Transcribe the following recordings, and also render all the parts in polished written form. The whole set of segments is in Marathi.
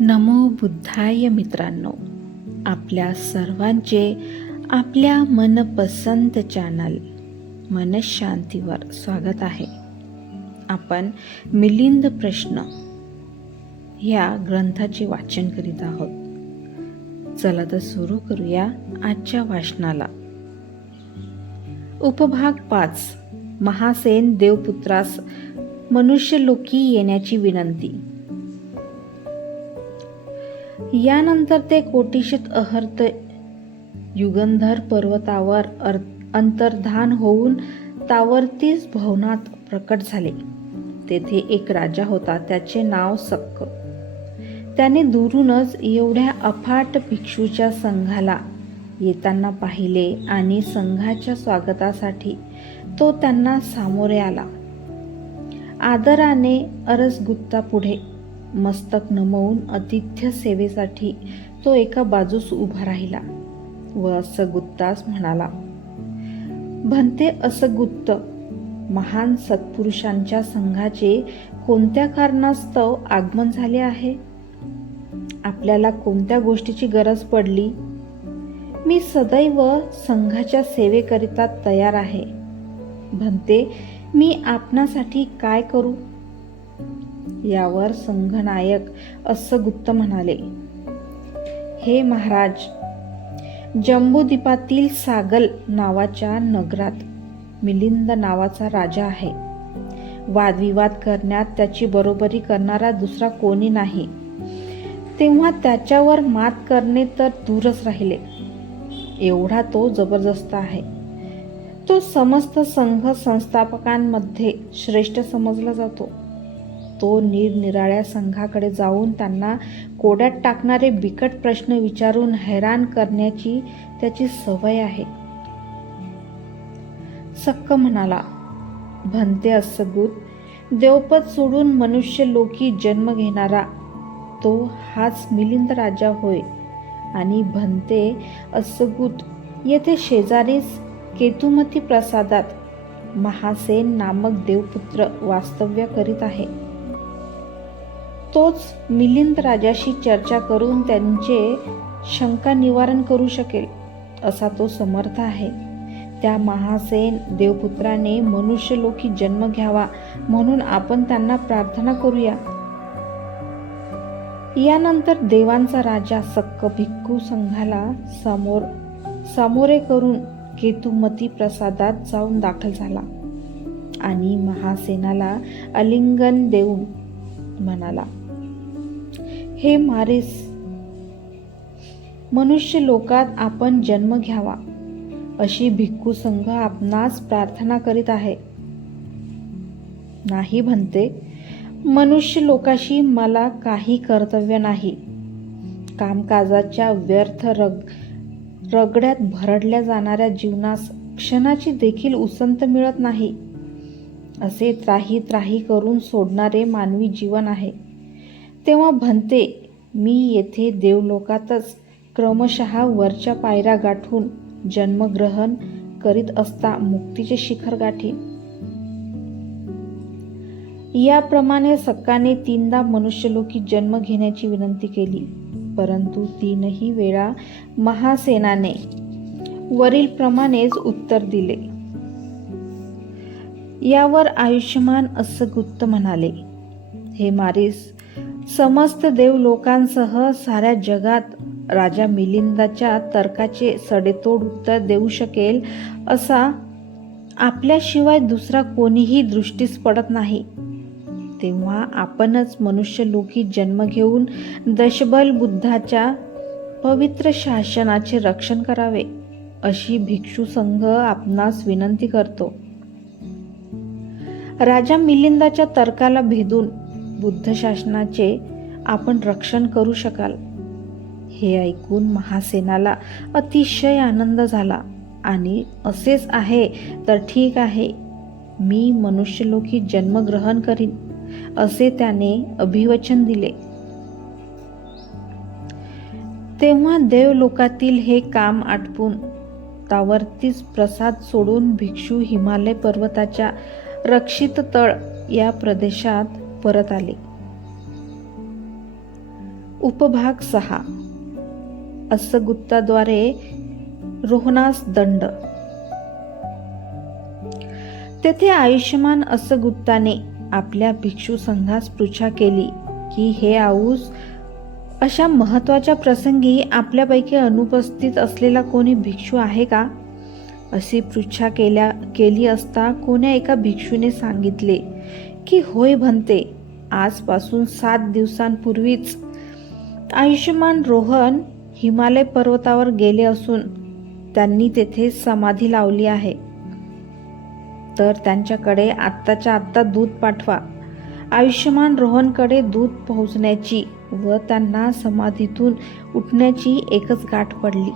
नमो बुद्धाय मित्रांनो, आपल्या सर्वांचे आपल्या मनपसंत चॅनल मनशांतीवर स्वागत आहे. आपण मिलिंद प्रश्न या ग्रंथाचे वाचन करीत आहोत. चला तर सुरू करूया आजच्या वाचनाला. उपभाग 5. महासेन देवपुत्रास मनुष्यलोकी येण्याची विनंती. यानंतर ते कोटीशित अहर्त युगंधर पर्वतावर अंतर्धान होऊन तावरतीस भवनात प्रकट झाले. तेथे एक राजा होता, त्याचे नाव सक्क. त्याने दुरूनच एवढ्या अफाट भिक्षूच्या संघाला येताना पाहिले आणि संघाच्या स्वागतासाठी तो त्यांना सामोरे आला. आदराने अरसगुत्ता पुढे मस्तक नमवून आतिथ्य सेवेसाठी तो एका बाजूस उभा राहिला व असगुत्तास म्हणाला, भंते असगुत्त, महान सत्पुरुषांच्या संघाचे कोणत्या कारणास्तव आगमन झाले आहे? आपल्याला कोणत्या गोष्टीची गरज पडली? मी सदैव संघाच्या सेवेकरिता तयार आहे. भंते, मी आपणासाठी काय करू? यावर संघनायक असगुत्त म्हणाले, हे महाराज, जंबूद्वीपातील सागल नावाच्या नगरात मिलिंद नावाचा राजा आहे. वादविवाद करण्यात त्याची बरोबरी करणारा दुसरा कोणी नाही. तेव्हा त्याच्यावर मात करणे तर दूरच राहिले. एवढा तो जबरदस्त आहे. तो समस्त संघ संस्थापकांमध्ये श्रेष्ठ समजला जातो. तो निरनिराळ्या संघाकडे जाऊन त्यांना कोड्यात टाकणारे बिकट प्रश्न विचारून हैराण करण्याची त्याची सवय आहे. सक्क म्हणाला, भंते असगुत, देवपद सोडून मनुष्यलोकी जन्म घेणारा तो हाच मिलिंद राजा होय. आणि भंते असगुत, येथे शेजारीच केतुमती प्रासादात महासेन नामक देवपुत्र वास्तव्य करीत आहे. तोच मिलिंद राजाशी चर्चा करून त्यांचे शंका निवारण करू शकेल असा तो समर्थ आहे. त्या महासेन देवपुत्राने मनुष्यलोकी जन्म घ्यावा म्हणून आपण त्यांना प्रार्थना करूया. यानंतर देवांचा राजा सक्क भिक्खू संघाला सामोरे करून केतुमती प्रसादात जाऊन दाखल झाला आणि महासेनाला आलिंगन देऊन म्हणाला, हे मारेस, मनुष्य लोकात आपण जन्म घ्यावा अशी भिक्खू संघ आपणास प्रार्थना करीत आहे. नाही भंते, मनुष्य लोकाशी मला काही कर्तव्य नाही. कामकाजाच्या व्यर्थ रगड्यात भरडल्या जाणाऱ्या जीवनास क्षणाची देखील उसंत मिळत नाही. असे त्राही त्राही करून सोडणारे मानवी जीवन आहे. तेव्हा भंते, मी येथे देवलोकातच क्रमशः वरच्या पायऱ्या गाठून जन्मग्रहण करीत असता मुक्तीचे शिखर गाठी. याप्रमाणे सक्काने 3दा मनुष्यलोकी जन्म घेण्याची विनंती केली, परंतु 3ही वेळा महासेनाने वरील प्रमाणेच उत्तर दिले. यावर आयुष्यमान असगुत्त म्हणाले, हे मारीस, समस्त देवलोकांसह साऱ्या जगात राजा मिलिंदाच्या तर्काचे सडेतोड उत्तर देऊ शकेल असा आपल्याशिवाय दुसरा कोणीही दृष्टीस पडत नाही. तेव्हा आपणच मनुष्यलोकी जन्म घेऊन दशबल बुद्धाच्या पवित्र शासनाचे रक्षण करावे अशी भिक्षू संघ आपणास विनंती करतो. राजा मिलिंदाच्या तर्काला भेदून बुद्ध शासनाचे आपण रक्षण करू शकाल. हे ऐकून महासेनाला अतिशय आनंद झाला आणि असेच आहे तर ठीक आहे, मी मनुष्यलोकी जन्म ग्रहण करीन असे त्याने अभिवचन दिले. तेव्हा देवलोकातील हे काम आटपून तावरतीस प्रसाद सोडून भिक्षू हिमालय पर्वताच्या रक्षित तळ या प्रदेशात परत आले. उपभाग 6. अस्सगुप्ताद्वारे रोहनास दंड. तेथे आयुष्यमान अस्सगुप्ताने आपल्या भिक्षू संघास पृच्छा केली की हे आऊस, अशा महत्वाच्या प्रसंगी आपल्यापैकी अनुपस्थित असलेला कोणी भिक्षू आहे का? अशी पृच्छा केली असता कोण्या एका भिक्षूने सांगितले की होय भंते, आजपासून 7 दिवसांपूर्वीच आयुष्यमान रोहन हिमालय पर्वतावर गेले असून त्यांनी तेथे समाधी लावली आहे. तर त्यांच्याकडे आत्ताच्या आत्ता दूत पाठवा. आयुष्यमान रोहनकडे दूत पोहोचण्याची व त्यांना समाधीतून उठण्याची एकच गाठ पडली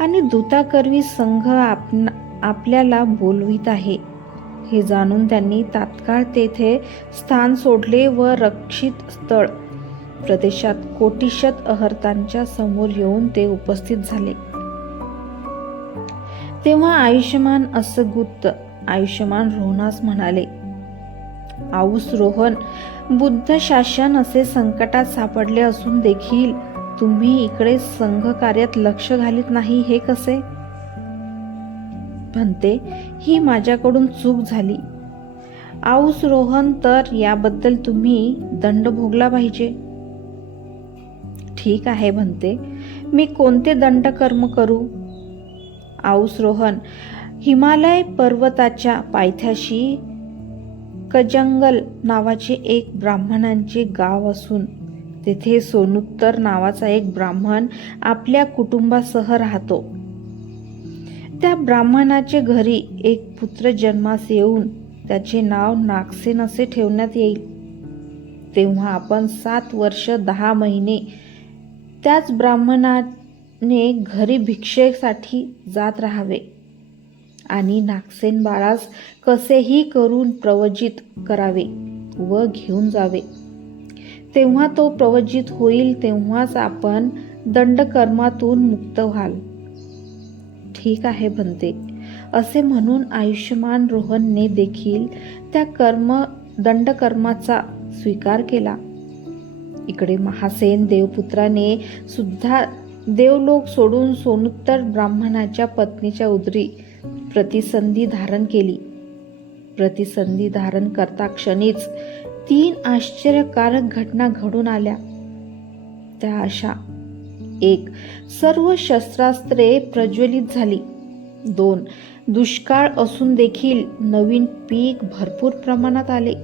आणि दूताकरवी संघ आपल्याला बोलवित आहे. हे जाणून त्यांनी तात्काळ तेथे स्थान सोडले व रक्षित स्थळ प्रदेशात कोटीशत अहर्तांच्या समोर येऊन ते उपस्थित झाले. तेव्हा आयुष्यमान अस्सगुप्त आयुष्यमान रोहनास म्हणाले, आऊस रोहन, बुद्ध शासन असे संकटात सापडले असून देखील तुम्ही इकडे संघ कार्यात लक्ष घालीत नाही, हे कसे? भंते, ही माझ्याकडून चूक झाली. आऊस रोहन, तर याबद्दल तुम्ही दंड भोगला पाहिजे. ठीक आहे भंते, मी कोणते दंड कर्म करू? आऊस रोहन, हिमालय पर्वताच्या पायथ्याशी कजंगल नावाचे एक ब्राह्मणांचे गाव असून तेथे सोनुत्तर नावाचा एक ब्राह्मण आपल्या कुटुंबासह राहतो. त्या ब्राह्मणाचे घरी एक पुत्र जन्मास येऊन त्याचे नाव नागसेन असे ठेवण्यात येईल. तेव्हा आपण 7 वर्ष 10 महिने त्याच ब्राह्मणाने घरी भिक्षेसाठी जात राहावे आणि नागसेन बाळास कसेही करून प्रवजित करावे व घेऊन जावे. तेव्हा तो प्रवजित होईल, तेव्हाच आपण दंडकर्मातून मुक्त व्हाल. ठीक आहे भंते, असे म्हणून आयुष्यमान रोहनने देखील त्या दंडकर्माचा स्वीकार केला. इकडे महासेन देवपुत्राने सुद्धा देवलोक सोडून सोनुत्तर ब्राह्मणाच्या पत्नीच्या उदरी प्रतिसंधी धारण केली. प्रतिसंधी धारण करता क्षणीच 3 आश्चर्यकारक घटना घडून आल्या. त्या अशा: 1. सर्व शस्त्रास्त्रे प्रज्वलित झाली. 2. दुष्काळ असून देखील नवीन पीक भरपूर प्रमाणात आले.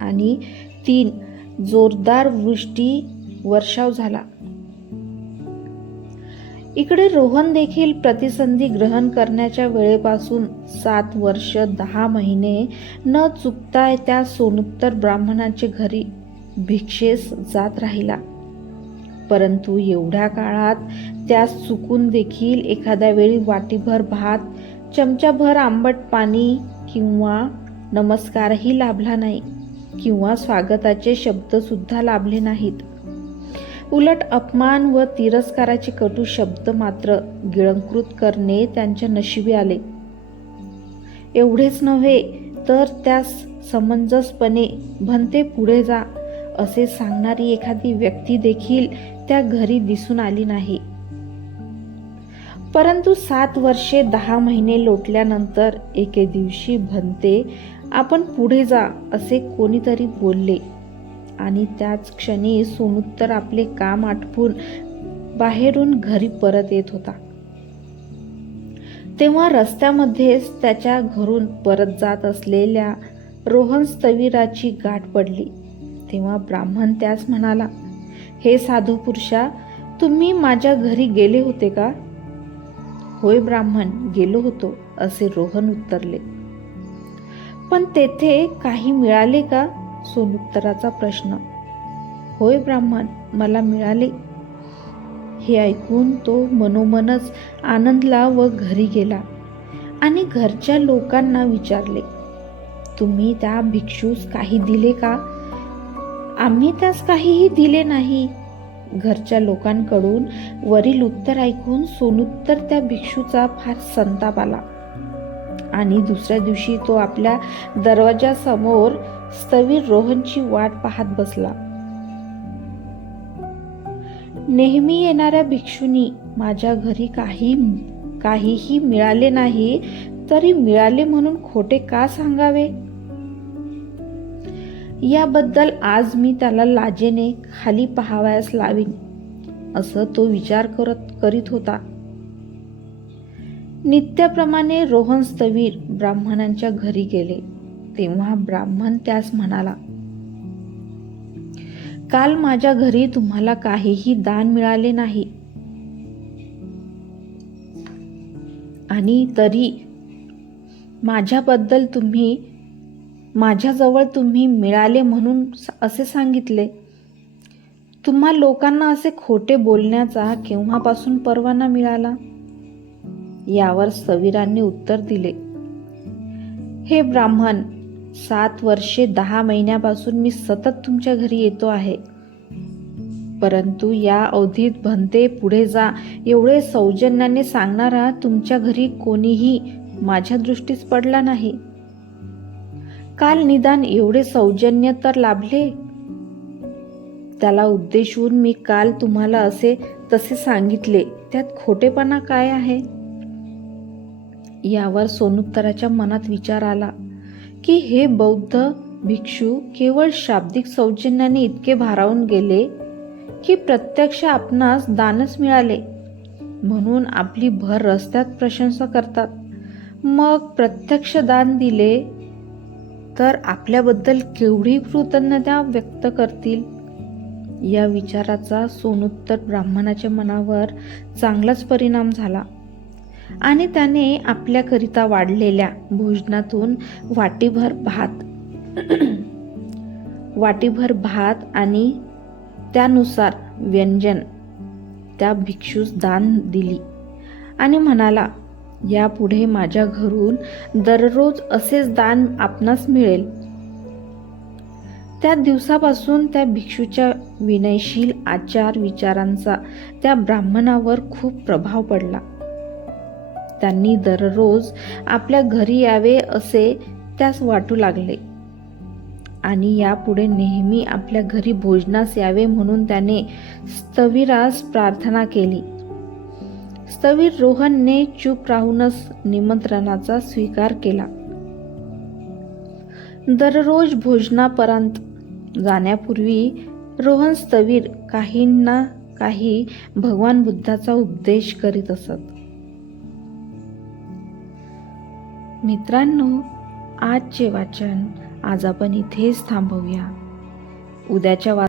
आणि 3. जोरदार वृष्टी वर्षाव झाला. इकडे रोहन देखील प्रतिसंधी ग्रहण करण्याच्या वेळेपासून 7 वर्ष 10 महिने न चुकता त्या सोनुत्तर ब्राह्मणाचे घरी भिक्षेस जात राहिला. परंतु एवढ्या काळात त्यास चुकून देखील एखाद्या वेळी वाटीभर भात, चमचाभर आंबट पाणी किंवा नमस्कारही लाभला नाही किंवा स्वागताचे शब्द सुद्धा लाभले नाहीत. उलट अपमान व तिरस्काराचे कटू शब्द मात्र गिळंकृत करणे त्यांच्या नशिबी आले. एवढेच नव्हे तर त्यास समंजसपणे भंते पुढे जा असे सांगणारी एखादी व्यक्ती देखील त्या घरी दिसून आली नाही. परंतु 7 वर्षे 10 महिने लोटल्यानंतर एके दिवशी भंते, आपण पुढे जा असे कोणीतरी बोलले आणि त्याच क्षणी सोनुत्तर आपले काम आटपून बाहेरून घरी परत येत होता. तेव्हा रस्त्यामध्येच त्याच्या घरून परत जात असलेल्या रोहन स्थविराची गाठ पडली. तेव्हा ब्राह्मण त्यास म्हणाला, हे साधू पुरुषा, तुम्ही माझ्या घरी गेले होते का? होय ब्राह्मण, गेलो होतो, असे रोहन उत्तरले. पण तेथे काही मिळाले का? सोनुत्तराचा प्रश्न. होय ब्राह्मण, मला मिळाले. हे ऐकून तो मनोमनच आनंदला व घरी गेला आणि घरच्या लोकांना विचारले, तुम्ही त्या भिक्षूस काही दिले का? आम्ही त्यास काहीही दिले नाही. घरच्या लोकांकडून वरील उत्तर ऐकून सोनुत्तर त्या भिक्षूचा फार संताप आला आणि दुसऱ्या दिवशी तो आपल्या दरवाजासमोर स्थविर रोहनची वाट पाहत बसला. नेहमी येणाऱ्या भिक्षूंनी माझ्या घरी काहीही मिळाले नाही तरी मिळाले म्हणून खोटे का सांगावे? याबद्दल आज मी त्याला लाजेने खाली पाहावयास लावीन, असं तो विचार करीत होता. नित्याप्रमाणे रोहन स्थवीर ब्राह्मणांच्या घरी गेले. तेव्हा ब्राह्मण त्यास म्हणाला, काल माझ्या घरी तुम्हाला काहीही दान मिळाले नाही आणि तरी माझ्याजवळ तुम्ही मिळाले म्हणून असे सांगितले. तुम्हा लोकांना असे खोटे बोलण्याचा केव्हापासून परवाना मिळाला? यावर स्थवीरांनी उत्तर दिले, हे ब्राह्मण, 7 वर्षे 10 महिन्यापासून मी सतत तुमच्या घरी येतो आहे. परंतु या अवधीत भंते पुढे जा एवढे सौजन्याने सांगणारा तुमच्या घरी कोणीही माझ्या दृष्टीस पडला नाही. काल निदान एवढे सौजन्य तर लाभले. त्याला उद्देशून मी काल तुम्हाला तसे सांगितले, त्यात खोटेपणा काय आहे? यावर सोनुत्तराच्या मनात विचार आला की हे बौद्ध भिक्षू केवळ शाब्दिक सौजन्याने इतके भारावून गेले की प्रत्यक्ष आपणास दानच मिळाले म्हणून आपली भर रस्त्यात प्रशंसा करतात. मग प्रत्यक्ष दान दिले तर आपल्याबद्दल केवढी कृतज्ञता व्यक्त करतील. या विचाराचा सोनुत्तर ब्राह्मणाच्या मनावर चांगलाच परिणाम झाला आणि त्याने आपल्याकरिता वाढलेल्या भोजनातून वाटीभर भात आणि त्यानुसार व्यंजन त्या भिक्षूस दान दिली आणि म्हणाला, यापुढे माझ्या घरून दररोज असेच दान आपणास मिळेल. त्या दिवसापासून त्या भिक्षूच्या विनयशील आचार विचारांचा त्या ब्राह्मणावर खूप प्रभाव पडला. त्यांनी दररोज आपल्या घरी यावे असे त्यास वाटू लागले आणि यापुढे नेहमी आपल्या घरी भोजनास यावे म्हणून त्याने स्थवीरास प्रार्थना केली. स्थवीर रोहनने चूप राहूनच निमंत्रणाचा स्वीकार केला. दररोज भोजनापर्यंत जाण्यापूर्वी रोहन स्थवीर काही ना काही भगवान बुद्धाचा उपदेश करीत असत. मित्रांनो, आजचे वाचन आज आपण इथेच थांबवूया. उद्याच्या